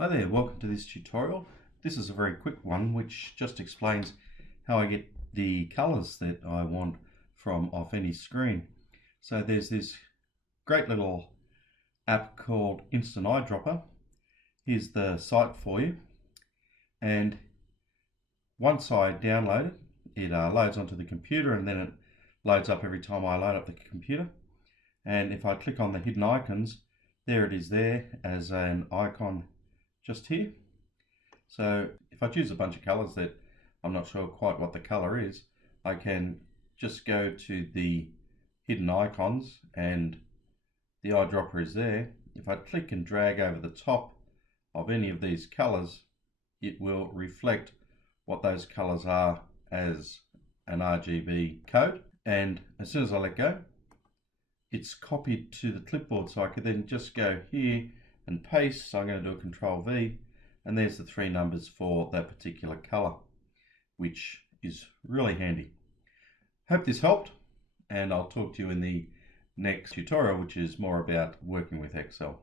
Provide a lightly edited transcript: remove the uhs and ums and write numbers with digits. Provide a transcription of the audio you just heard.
Hi there, welcome to this tutorial. This is a very quick one which just explains how I get the colors that I want from off any screen. So there's this great little app called Instant Eyedropper. Here's the site for you, and once I download it, it loads onto the computer, and then it loads up every time I load up the computer. And if I click on the hidden icons, there it is there as an icon just here. So if I choose a bunch of colors that I'm not sure quite what the color is, I can just go to the hidden icons and the eyedropper is there. If I click and drag over the top of any of these colors, it will reflect what those colors are as an RGB code, and as soon as I let go, it's copied to the clipboard, so I could then just go here and paste. So I'm going to do a Control V, and there's the three numbers for that particular color, which is really handy. Hope this helped, and I'll talk to you in the next tutorial, which is more about working with Excel.